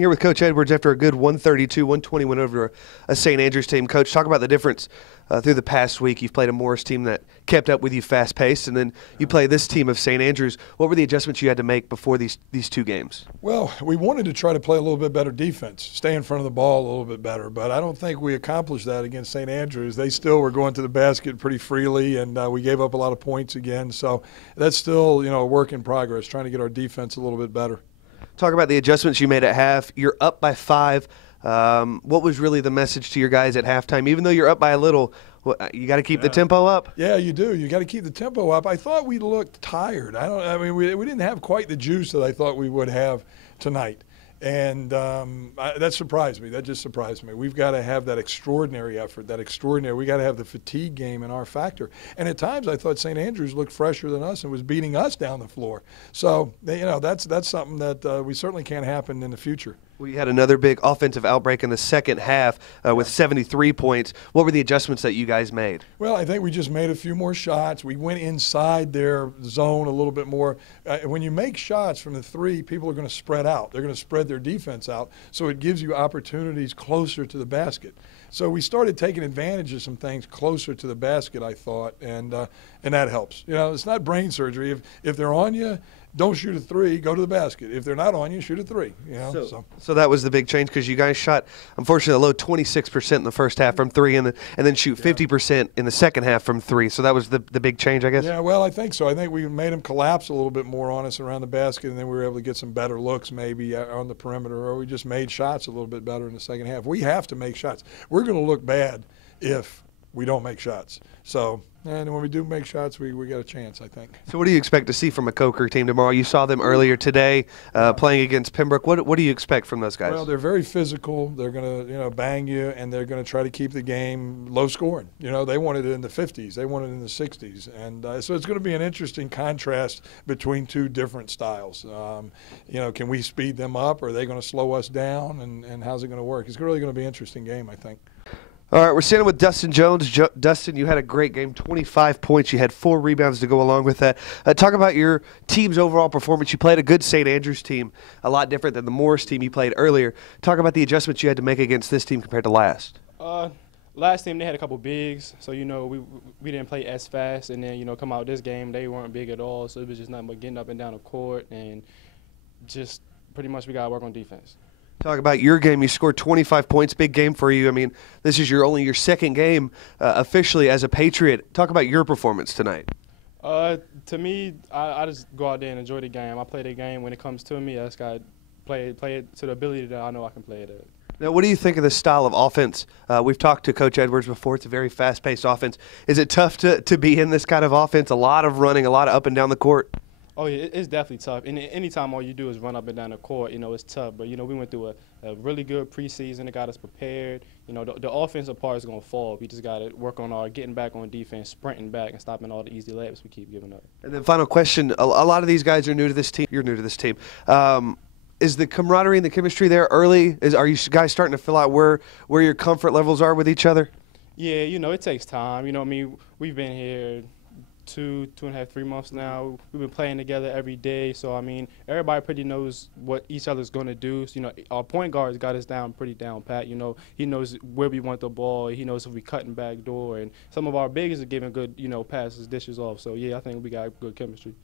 Here with Coach Edwards after a good 132-120 win over a St. Andrews team. Coach, talk about the difference through the past week. You've played a Morris team that kept up with you fast-paced, and then you play this team of St. Andrews. What were the adjustments you had to make before these two games? Well, we wanted to try to play a little bit better defense, stay in front of the ball a little bit better, but I don't think we accomplished that against St. Andrews. They still were going to the basket pretty freely, and we gave up a lot of points again. So that's still, a work in progress, trying to get our defense a little bit better. Talk about the adjustments you made at half. You're up by 5. What was really the message to your guys at halftime? Even though you're up by a little, you got to keep the tempo up? Yeah, you do. You got to keep the tempo up. I thought we looked tired. We didn't have quite the juice that I thought we would have tonight. And that surprised me. That just surprised me. We've got to have that extraordinary effort, we got to have the fatigue game in our factor. And at times I thought St. Andrews looked fresher than us and was beating us down the floor. So, that's something that we certainly can't happen in the future. We had another big offensive outbreak in the second half with 73 points. What were the adjustments that you guys made? Well, I think we just made a few more shots. We went inside their zone a little bit more. When you make shots from the 3, people are going to spread out. They're going to spread their defense out, so it gives you opportunities closer to the basket. So we started taking advantage of some things closer to the basket, I thought, and that helps. It's not brain surgery. If they're on you, don't shoot a 3, go to the basket. If they're not on you, shoot a 3. So that was the big change, because you guys shot, unfortunately, a low 26% in the first half from 3, and then shoot 50% in the second half from 3. So that was the big change, I guess? Yeah, well, I think so. I think we made them collapse a little bit more on us around the basket, and then we were able to get some better looks maybe on the perimeter, or we just made shots a little bit better in the second half. We have to make shots. We're going to look bad if we don't make shots. And when we do make shots, we got a chance, I think. So what do you expect to see from a Coker team tomorrow? You saw them earlier today playing against Pembroke. What do you expect from those guys? Well, they're very physical. They're going to bang you, and they're going to try to keep the game low scoring. They wanted it in the 50s. They wanted it in the 60s. And so it's going to be an interesting contrast between two different styles. Can we speed them up? Or are they going to slow us down? And how's it going to work? It's really going to be an interesting game, I think. All right, we're standing with Dustin Jones. Dustin, you had a great game, 25 points. You had 4 rebounds to go along with that. Talk about your team's overall performance. You played a good St. Andrews team, a lot different than the Morris team you played earlier. Talk about the adjustments you had to make against this team compared to last. Last team, they had a couple bigs, so, we didn't play as fast. And then, come out this game, they weren't big at all, so it was just nothing but getting up and down the court, and just pretty much we got to work on defense. Talk about your game. You scored 25 points, big game for you. I mean, this is only your second game officially as a Patriot. Talk about your performance tonight. To me, I just go out there and enjoy the game. I play the game when it comes to me. I just got to play it to the ability that I know I can play it at. Now, what do you think of the style of offense? We've talked to Coach Edwards before. It's a very fast-paced offense. Is it tough to be in this kind of offense? A lot of running, a lot of up and down the court? Oh, yeah, it's definitely tough. And anytime all you do is run up and down the court, it's tough. But, we went through a really good preseason. It got us prepared. The offensive part is going to fall. We just got to work on our getting back on defense, sprinting back, and stopping all the easy layups we keep giving up. And then final question. A lot of these guys are new to this team. You're new to this team. Is the camaraderie and the chemistry there early? Are you guys starting to fill out where your comfort levels are with each other? Yeah, it takes time. We've been here 2.5, 3 months now. We've been playing together every day, so everybody pretty knows what each other's going to do. So, our point guard's got us pretty down pat. He knows where we want the ball. He knows if we cutting back door, and some of our biggest are giving good passes, dishes off. So yeah, I think we got good chemistry.